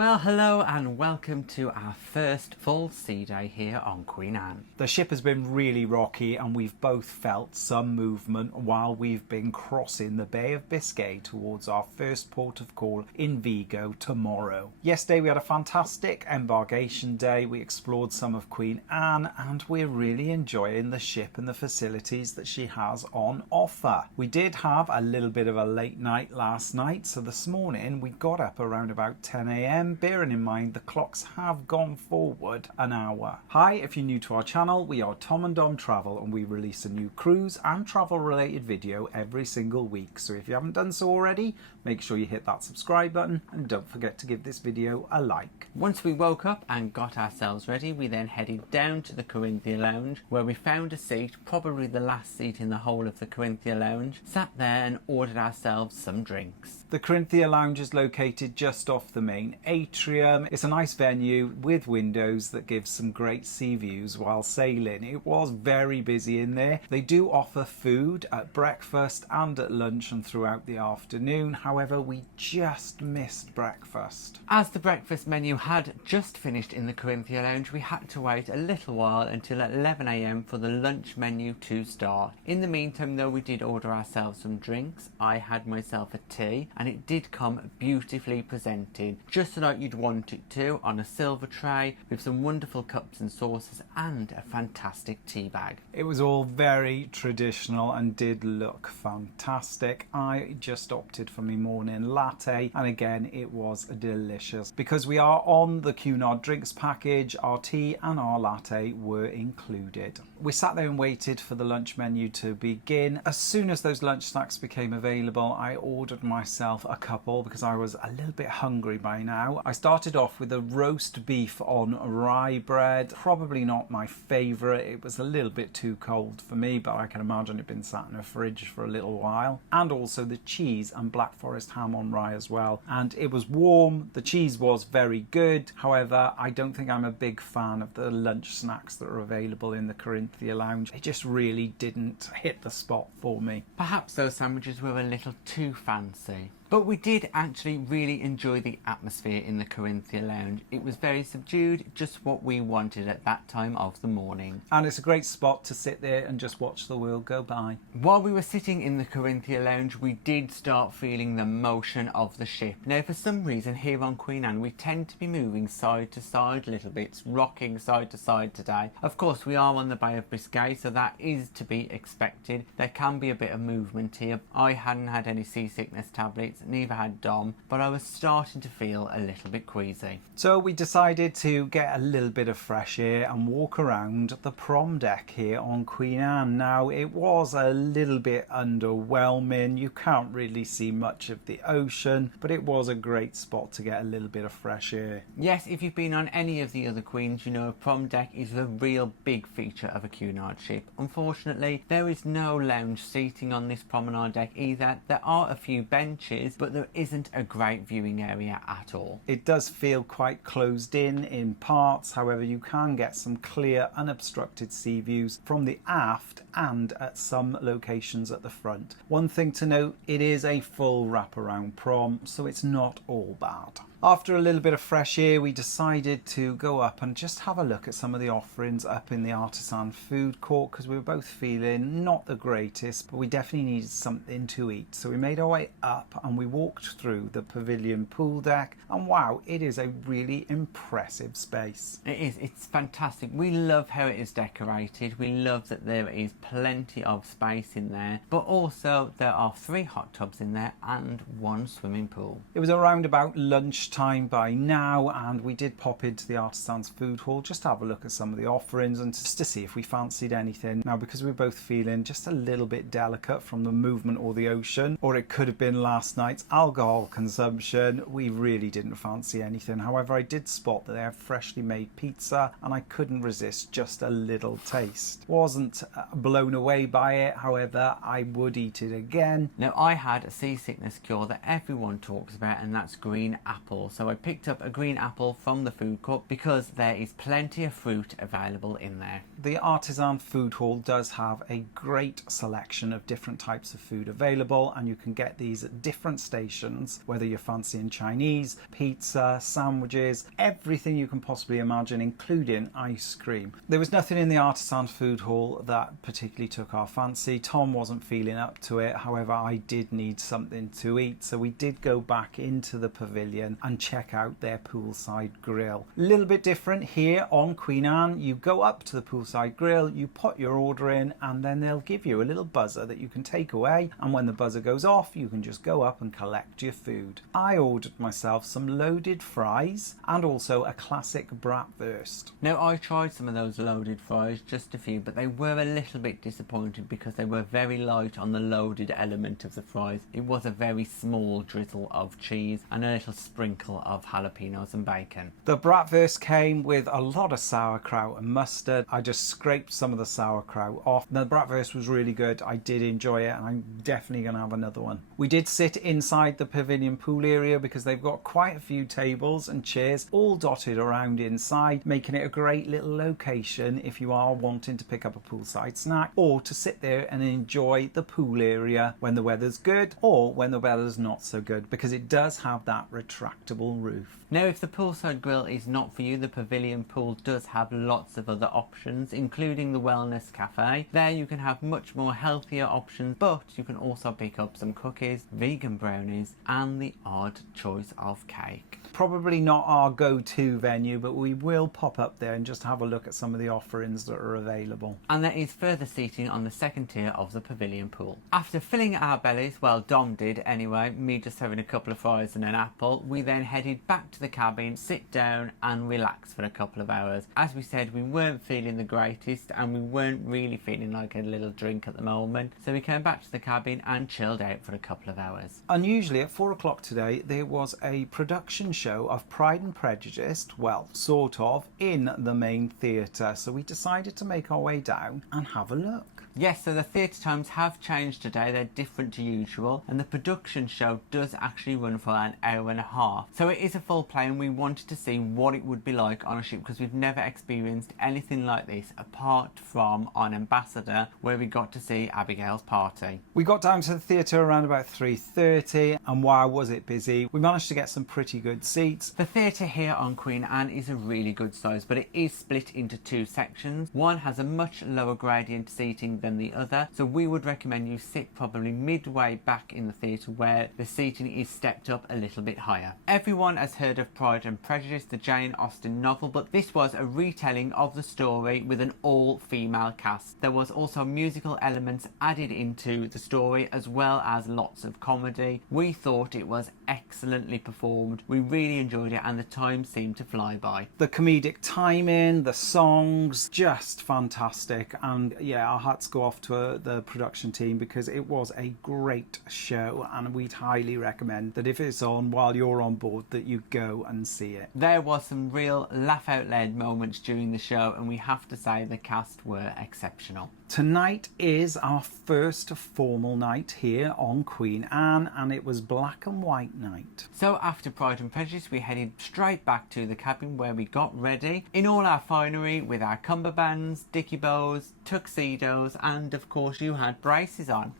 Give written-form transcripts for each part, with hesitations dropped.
Well, hello and welcome to our first full sea day here on Queen Anne. The ship has been really rocky and we've both felt some movement while we've been crossing the Bay of Biscay towards our first port of call in Vigo tomorrow. Yesterday we had a fantastic embarkation day. We explored some of Queen Anne and we're really enjoying the ship and the facilities that she has on offer. We did have a little bit of a late night last night, so this morning we got up around about 10 a.m. bearing in mind the clocks have gone forward an hour. Hi, if you're new to our channel, we are Tom and Dom Travel and we release a new cruise and travel related video every single week. So if you haven't done so already, make sure you hit that subscribe button and don't forget to give this video a like. Once we woke up and got ourselves ready, we then headed down to the Corinthia Lounge where we found a seat, probably the last seat in the whole of the Corinthia Lounge, sat there and ordered ourselves some drinks. The Corinthia Lounge is located just off the main atrium. It's a nice venue with windows that gives some great sea views while sailing. It was very busy in there. They do offer food at breakfast and at lunch and throughout the afternoon. However, we just missed breakfast. As the breakfast menu had just finished in the Corinthia Lounge, we had to wait a little while until 11 a.m. for the lunch menu to start. In the meantime though, we did order ourselves some drinks. I had myself a tea and it did come beautifully presented, just like you'd want it to, on a silver tray with some wonderful cups and saucers and a fantastic tea bag. It was all very traditional and did look fantastic. I just opted for my morning latte and again it was delicious. Because we are on the Cunard drinks package, our tea and our latte were included. We sat there and waited for the lunch menu to begin. As soon as those lunch snacks became available, I ordered myself a couple because I was a little bit hungry by now. I started off with a roast beef on rye bread. Probably not my favourite. It was a little bit too cold for me, but I can imagine it had been sat in a fridge for a little while. And also the cheese and Black Forest ham on rye as well. And it was warm. The cheese was very good. However, I don't think I'm a big fan of the lunch snacks that are available in the Corinthia Lounge. It just really didn't hit the spot for me. Perhaps those sandwiches were a little too fancy. But we did actually really enjoy the atmosphere in the Corinthia Lounge. It was very subdued, just what we wanted at that time of the morning. And it's a great spot to sit there and just watch the world go by. While we were sitting in the Corinthia Lounge, we did start feeling the motion of the ship. Now, for some reason here on Queen Anne, we tend to be moving side to side little bits, rocking side to side today. Of course, we are on the Bay of Biscay, so that is to be expected. There can be a bit of movement here. I hadn't had any seasickness tablets, neither had Dom, but I was starting to feel a little bit queasy. So we decided to get a little bit of fresh air and walk around the Prom Deck here on Queen Anne. Now, it was a little bit underwhelming. You can't really see much of the ocean, but it was a great spot to get a little bit of fresh air. Yes, if you've been on any of the other Queens, you know Prom Deck is the real big feature of a Cunard ship. Unfortunately, there is no lounge seating on this promenade deck either. There are a few benches, but there isn't a great viewing area at all. It does feel quite closed in parts. However, you can get some clear unobstructed sea views from the aft and at some locations at the front. One thing to note, it is a full wraparound prom, so it's not all bad. After a little bit of fresh air, we decided to go up and just have a look at some of the offerings up in the artisan food court because we were both feeling not the greatest, but we definitely needed something to eat. So we made our way up and we walked through the pavilion pool deck, and wow, it is a really impressive space. It is, it's fantastic. We love how it is decorated. We love that there is plenty of space in there, but also there are 3 hot tubs in there and 1 swimming pool. It was around about lunchtime by now and we did pop into the artisans food hall just to have a look at some of the offerings and just to see if we fancied anything. Now, because we were both feeling just a little bit delicate from the movement or the ocean, or it could have been last night's alcohol consumption, we really didn't fancy anything. However, I did spot that they have freshly made pizza and I couldn't resist just a little taste. Wasn't blown away by it, however I would eat it again. Now, I had a seasickness cure that everyone talks about, and that's green apple all, so I picked up a green apple from the food court because there is plenty of fruit available in there. The artisan food hall does have a great selection of different types of food available, and you can get these at different stations, whether you're fancying Chinese, pizza, sandwiches, everything you can possibly imagine, including ice cream. There was nothing in the artisan food hall that particularly took our fancy. Tom wasn't feeling up to it, however I did need something to eat, so we did go back into the pavilion and check out their poolside grill. A little bit different here on Queen Anne. You go up to the poolside grill, you put your order in, and then they'll give you a little buzzer that you can take away, and when the buzzer goes off you can just go up and collect your food. I ordered myself some loaded fries and also a classic bratwurst. Now I tried some of those loaded fries, just a few, but they were a little bit disappointed because they were very light on the loaded element of the fries. It was a very small drizzle of cheese and a little sprinkle of jalapenos and bacon. The bratwurst came with a lot of sauerkraut and mustard. I just scraped some of the sauerkraut off. The bratwurst was really good. I did enjoy it, and I'm definitely going to have another one. We did sit inside the pavilion pool area because they've got quite a few tables and chairs all dotted around inside, making it a great little location if you are wanting to pick up a poolside snack or to sit there and enjoy the pool area when the weather's good or when the weather's not so good, because it does have that retractable roof. Now, if the poolside grill is not for you, the pavilion pool does have lots of other options, including the wellness cafe. There you can have much more healthier options, but you can also pick up some cookies, vegan brownies, and the odd choice of cake. Probably not our go-to venue, but we will pop up there and just have a look at some of the offerings that are available. And there is further seating on the second tier of the pavilion pool. After filling our bellies, well, Dom did anyway, me just having a couple of fries and an apple, we then headed back to the cabin, sit down and relax for a couple of hours. As we said, we weren't feeling the greatest and we weren't really feeling like a little drink at the moment, so we came back to the cabin and chilled out for a couple of hours. Unusually, at 4 o'clock today, there was a production show of Pride and Prejudice, well, sort of, in the main theatre, so we decided to make our way down and have a look. Yes, so the theatre times have changed today, they're different to usual, and the production show does actually run for an hour and a half. So it is a full play and we wanted to see what it would be like on a ship because we've never experienced anything like this apart from on Ambassador, where we got to see Abigail's party. We got down to the theatre around about 3:30 and wow was it busy. We managed to get some pretty good seats. The theatre here on Queen Anne is a really good size, but it is split into two sections. One has a much lower gradient seating than the other, so we would recommend you sit probably midway back in the theatre where the seating is stepped up a little bit higher. Everyone has heard of Pride and Prejudice, the Jane Austen novel, but this was a retelling of the story with an all-female cast. There was also musical elements added into the story as well as lots of comedy. We thought it was excellently performed. We really enjoyed it and the time seemed to fly by. The comedic timing, the songs, just fantastic, and yeah, our hats go off to the production team because it was a great show and we'd highly recommend that if it's on while you're on board that you go and see it. There was some real laugh out loud moments during the show and we have to say the cast were exceptional. Tonight is our first formal night here on Queen Anne and it was black and white night. So after Pride and Prejudice we headed straight back to the cabin where we got ready in all our finery with our cummerbunds, dicky bows, tuxedos, and of course you had braces on.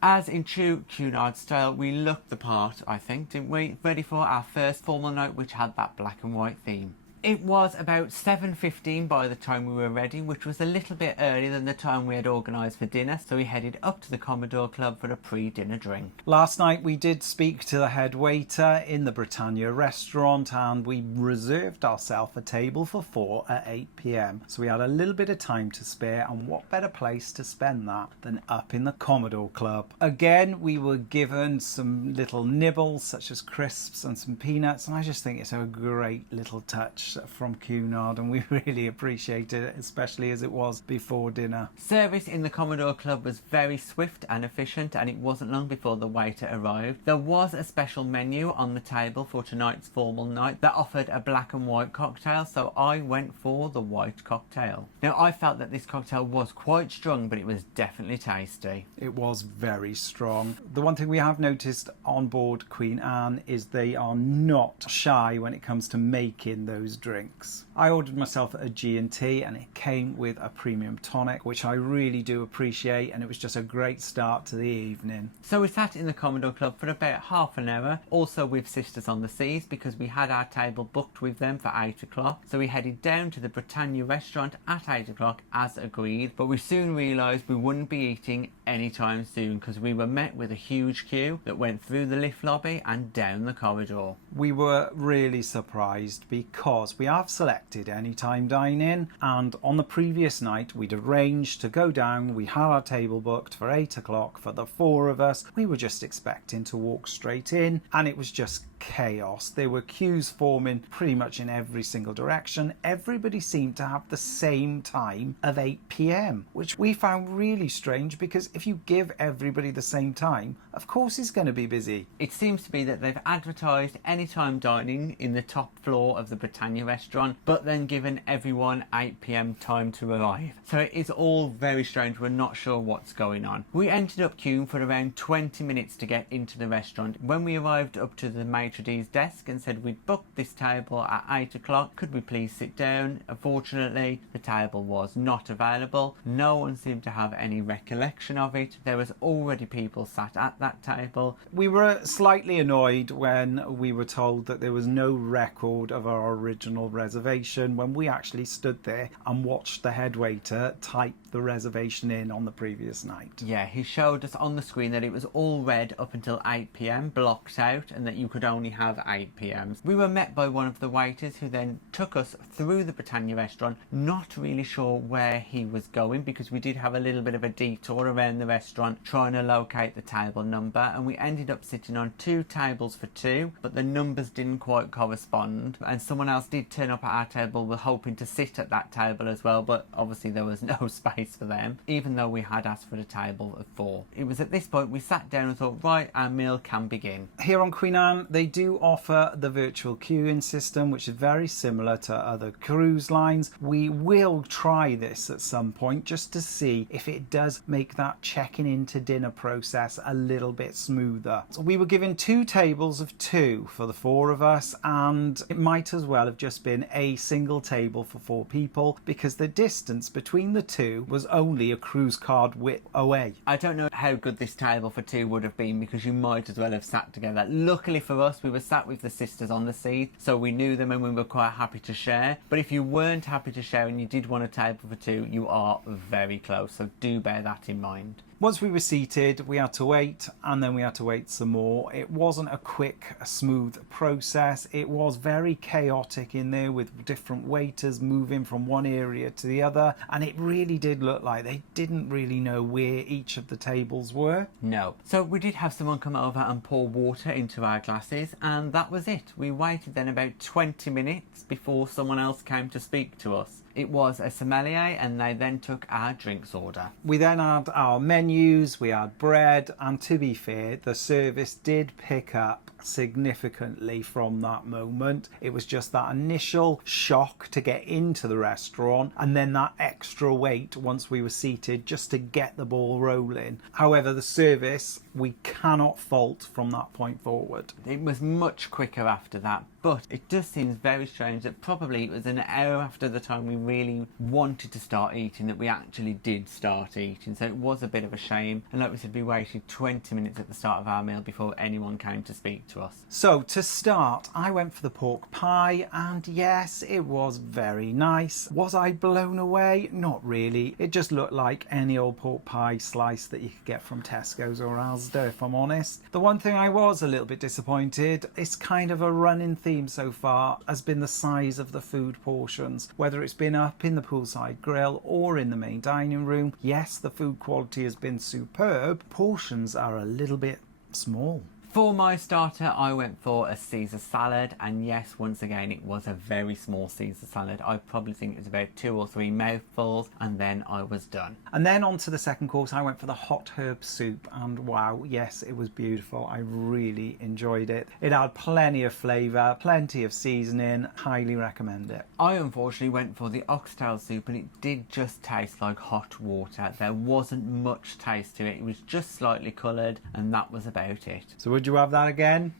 As in true Cunard style, we looked the part, I think, didn't we? Ready for our first formal night which had that black and white theme. It was about 7:15 by the time we were ready, which was a little bit earlier than the time we had organised for dinner, so we headed up to the Commodore Club for a pre-dinner drink. Last night we did speak to the head waiter in the Britannia Restaurant and we reserved ourselves a table for 4 at 8 p.m. So we had a little bit of time to spare, and what better place to spend that than up in the Commodore Club. Again, we were given some little nibbles such as crisps and some peanuts, and I just think it's a great little touch from Cunard, and we really appreciated it, especially as it was before dinner. Service in the Commodore Club was very swift and efficient, and it wasn't long before the waiter arrived. There was a special menu on the table for tonight's formal night that offered a black and white cocktail, so I went for the white cocktail. Now, I felt that this cocktail was quite strong, but it was definitely tasty. It was very strong. The one thing we have noticed on board Queen Anne is they are not shy when it comes to making those drinks. I ordered myself a G&T, and it came with a premium tonic, which I really do appreciate, and it was just a great start to the evening. So we sat in the Commodore Club for about half an hour, also with Sisters on the Seas, because we had our table booked with them for 8 o'clock. So we headed down to the Britannia Restaurant at 8 o'clock as agreed, but we soon realised we wouldn't be eating anytime soon because we were met with a huge queue that went through the lift lobby and down the corridor. We were really surprised because we have selected anytime dine-in, and on the previous night we'd arranged to go down. We had our table booked for 8 o'clock for the 4 of us. We were just expecting to walk straight in, and it was just chaos. There were queues forming pretty much in every single direction. Everybody seemed to have the same time of 8 p.m, which we found really strange, because if you give everybody the same time, of course it's going to be busy. It seems to be that they've advertised anytime dining in the top floor of the Britannia Restaurant, but then given everyone 8 p.m. time to arrive. So it is all very strange. We're not sure what's going on. We ended up queuing for around 20 minutes to get into the restaurant. When we arrived up to the maitre d's desk and said we'd booked this table at 8 o'clock, could we please sit down? Unfortunately, the table was not available. No one seemed to have any recollection of it. There was already people sat at that table. We were slightly annoyed when we were told that there was no record of our original reservation when we actually stood there and watched the head waiter type the reservation in on the previous night. Yeah, he showed us on the screen that it was all red up until 8 p.m, blocked out, and that you could only have 8 p.m. We were met by one of the waiters who then took us through the Britannia Restaurant, not really sure where he was going, because we did have a little bit of a detour around the restaurant trying to locate the table number, and we ended up sitting on 2 tables for 2, but the numbers didn't quite correspond, and someone else did turn up at our table. We're hoping to sit at that table as well, but obviously there was no space for them, even though we had asked for a table of 4. It was at this point we sat down and thought, right, our meal can begin. Here on Queen Anne, they do offer the virtual queuing system, which is very similar to other cruise lines. We will try this at some point just to see if it does make that checking into dinner process a little bit smoother. So we were given 2 tables of 2 for the 4 of us, and it might as well have just been a single table for 4 people, because the distance between the 2 was only a cruise card width away. I don't know how good this table for 2 would have been, because you might as well have sat together. Luckily for us, we were sat with the Sisters on the Sea, so we knew them and we were quite happy to share. But if you weren't happy to share and you did want a table for 2, you are very close, so do bear that in mind. Once we were seated, we had to wait, and then we had to wait some more. It wasn't a quick, smooth process. It was very chaotic in there, with different waiters moving from one area to the other, and it really did look like they didn't really know where each of the tables were. No. So we did have someone come over and pour water into our glasses, and that was it. We waited then about 20 minutes before someone else came to speak to us. It was a sommelier, and they then took our drinks order. We then had our menus, we had bread, and to be fair, the service did pick up significantly from that moment. It was just that initial shock to get into the restaurant, and then that extra wait once we were seated just to get the ball rolling. However, the service we cannot fault from that point forward. It was much quicker after that, but it just seems very strange that probably it was an hour after the time we really wanted to start eating that we actually did start eating. So it was a bit of a shame, and like we said, we waited 20 minutes at the start of our meal before anyone came to speak to us. So to start, I went for the pork pie, and yes, it was very nice. Was I blown away? Not really. It just looked like any old pork pie slice that you could get from Tesco's or Asda, if I'm honest. The one thing I was a little bit disappointed, it's kind of a running theme so far, has been the size of the food portions. Whether it's been up in the poolside grill or in the main dining room, yes, the food quality has been superb. Portions are a little bit small. For my starter, I went for a Caesar salad, and yes, once again, it was a very small Caesar salad. I probably think it was about 2 or 3 mouthfuls, and then I was done. And then on to the second course, I went for the hot herb soup, and wow, yes, it was beautiful. I really enjoyed it. It had plenty of flavour, plenty of seasoning. Highly recommend it. I unfortunately went for the oxtail soup, and it did just taste like hot water. There wasn't much taste to it. It was just slightly coloured, and that was about it. So would you have that again?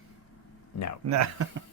No. No.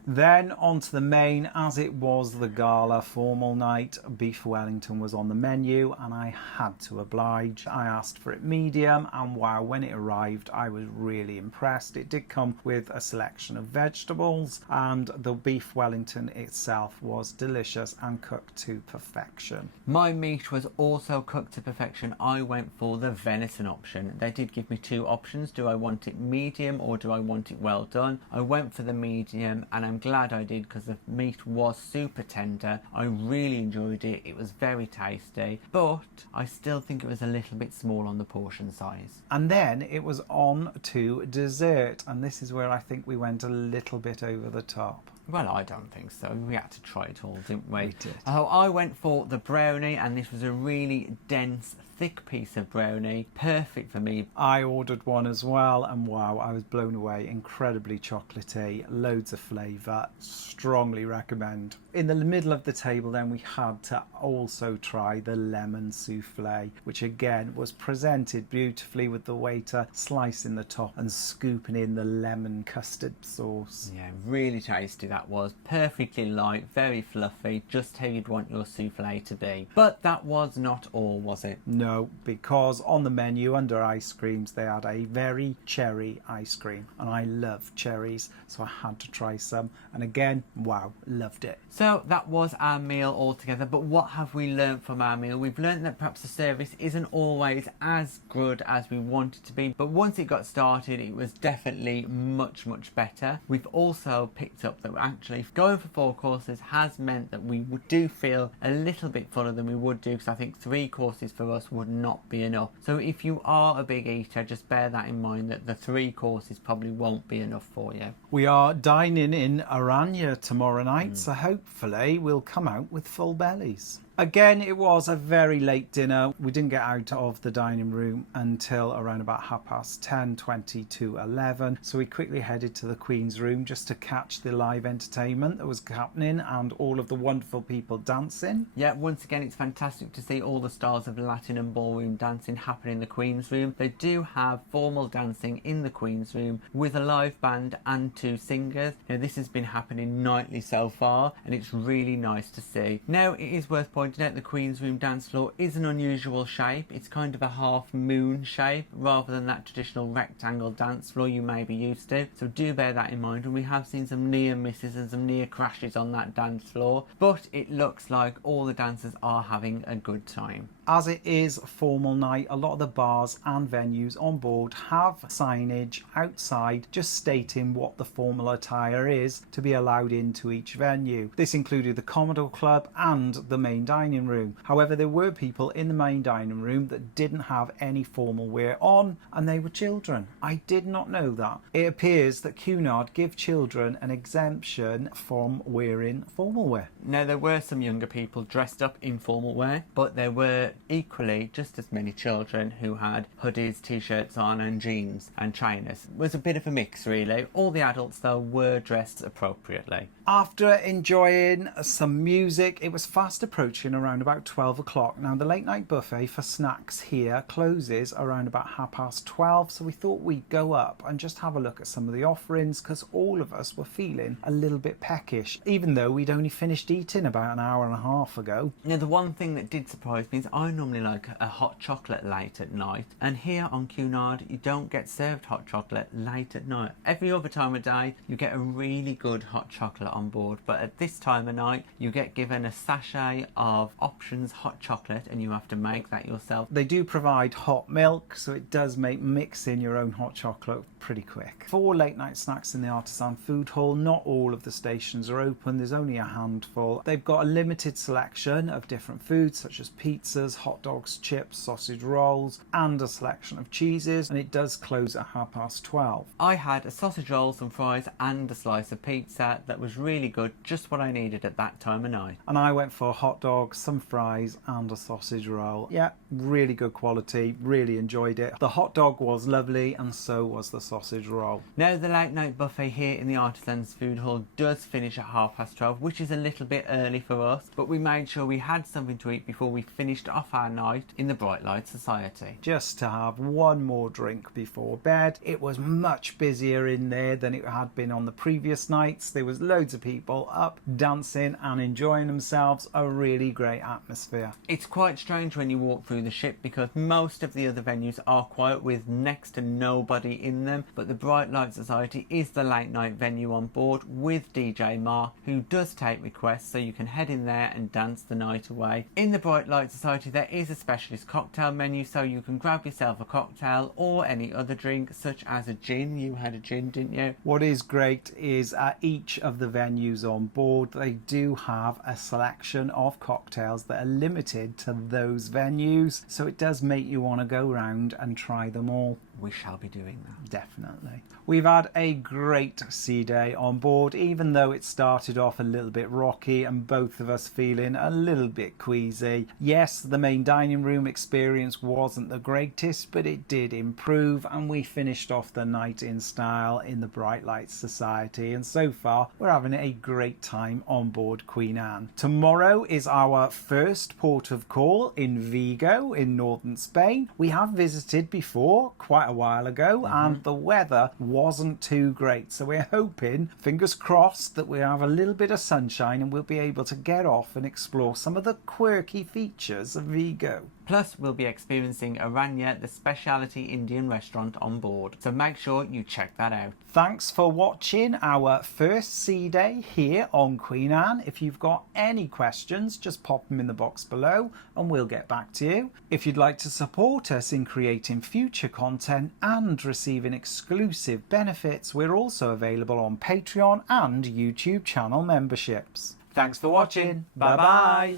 Then on to the main, as it was the gala formal night, beef Wellington was on the menu and I had to oblige. I asked for it medium, and wow, when it arrived I was really impressed. It did come with a selection of vegetables, and the beef Wellington itself was delicious and cooked to perfection. My meat was also cooked to perfection. I went for the venison option. They did give me 2 options. Do I want it medium or do I want it well done? I went for the medium, and I'm glad I did because the meat was super tender. I really enjoyed it. It was very tasty, but I still think it was a little bit small on the portion size. And then it was on to dessert, and this is where I think we went a little bit over the top. Well, I don't think so. We had to try it all, didn't we? We did. I went for the brownie, and this was a really dense, thick piece of brownie. Perfect for me. I ordered one as well, and wow, I was blown away. Incredibly chocolatey, loads of flavour. Strongly recommend. In the middle of the table then we had to also try the lemon souffle, which again was presented beautifully with the waiter slicing the top and scooping in the lemon custard sauce. Yeah, really tasty that was. Perfectly light, very fluffy, just how you'd want your souffle to be. But that was not all, was it? No, because on the menu under ice creams they had a very cherry ice cream, and I love cherries, so I had to try some, and again, wow, loved it. So that was our meal altogether, but what have we learnt from our meal? We've learnt that perhaps the service isn't always as good as we want it to be, but once it got started it was definitely much better. We've also picked up that actually going for 4 courses has meant that we do feel a little bit fuller than we would do, because I think 3 courses for us would not be enough. So if you are a big eater, just bear that in mind, that the 3 courses probably won't be enough for you. We are dining in Aranya tomorrow night, so hopefully we'll come out with full bellies. Again, it was a very late dinner. We didn't get out of the dining room until around about 10:30, 20 to 11. So we quickly headed to the Queen's room just to catch the live entertainment that was happening and all of the wonderful people dancing. Yeah, once again, it's fantastic to see all the stars of Latin and ballroom dancing happen in the Queen's room. They do have formal dancing in the Queen's room with a live band and 2 singers. Now, this has been happening nightly so far, and it's really nice to see. Now, it is worth pointing out the Queen's room dance floor is an unusual shape. It's kind of a half moon shape rather than that traditional rectangle dance floor you may be used to. So do bear that in mind, and we have seen some near misses and some near crashes on that dance floor, but it looks like all the dancers are having a good time. As it is a formal night, a lot of the bars and venues on board have signage outside just stating what the formal attire is to be allowed into each venue. This included the Commodore Club and the main dining room. However, there were people in the main dining room that didn't have any formal wear on, and they were children. I did not know that. It appears that Cunard give children an exemption from wearing formal wear. Now, there were some younger people dressed up in formal wear, but there were equally just as many children who had hoodies, t-shirts on and jeans and trainers. It was a bit of a mix really. All the adults though were dressed appropriately. After enjoying some music, it was fast approaching around about 12 o'clock. Now, the late night buffet for snacks here closes around about 12:30, so we thought we'd go up and just have a look at some of the offerings, because all of us were feeling a little bit peckish, even though we'd only finished eating about an hour and a half ago. Now, the one thing that did surprise me is I normally like a hot chocolate late at night, and here on Cunard you don't get served hot chocolate late at night. Every other time of day you get a really good hot chocolate on board, but at this time of night you get given a sachet of options hot chocolate and you have to make that yourself. They do provide hot milk, so it does make mixing your own hot chocolate pretty quick. For late night snacks in the Artisan Food Hall, not all of the stations are open. There's only a handful. They've got a limited selection of different foods such as pizzas, burgers, hot dogs, chips, sausage rolls, and a selection of cheeses, and it does close at 12:30. I had a sausage roll, some fries and a slice of pizza that was really good, just what I needed at that time of night. And I went for a hot dog, some fries and a sausage roll. Yeah, really good quality, really enjoyed it. The hot dog was lovely and so was the sausage roll. Now the late night buffet here in the Artisans Food Hall does finish at 12:30, which is a little bit early for us, but we made sure we had something to eat before we finished off our night in the Bright Light Society. Just to have one more drink before bed. It was much busier in there than it had been on the previous nights. There was loads of people up, dancing and enjoying themselves. A really great atmosphere. It's quite strange when you walk through the ship because most of the other venues are quiet with next to nobody in them, but the Bright Light Society is the late night venue on board with DJ Mark, who does take requests, so you can head in there and dance the night away. In the Bright Light Society there is a specialist cocktail menu, so you can grab yourself a cocktail or any other drink such as a gin. You had a gin, didn't you? What is great is at each of the venues on board they do have a selection of cocktails that are limited to those venues, so it does make you want to go round and try them all. We shall be doing that. Definitely. We've had a great sea day on board, even though it started off a little bit rocky and both of us feeling a little bit queasy. Yes, the main dining room experience wasn't the greatest, but it did improve and we finished off the night in style in the Bright Light Society, and so far we're having a great time on board Queen Anne. Tomorrow is our first port of call in Vigo in northern Spain. We have visited before quite a while ago and the weather wasn't too great, so we're hoping, fingers crossed, that we have a little bit of sunshine and we'll be able to get off and explore some of the quirky features of Vigo. Plus, we'll be experiencing Aranya, the specialty Indian restaurant on board, so make sure you check that out. Thanks for watching our first sea day here on Queen Anne. If you've got any questions, just pop them in the box below and we'll get back to you. If you'd like to support us in creating future content and receiving exclusive benefits, we're also available on Patreon and YouTube channel memberships. Thanks for watching. Bye Bye-bye. bye.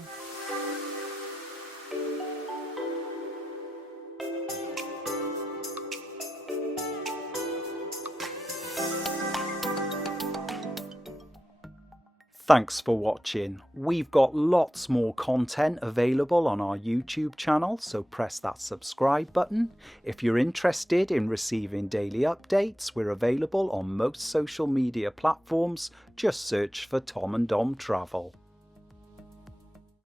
Thanks for watching. We've got lots more content available on our YouTube channel, so press that subscribe button. If you're interested in receiving daily updates, we're available on most social media platforms. Just search for Tom and Dom Travel.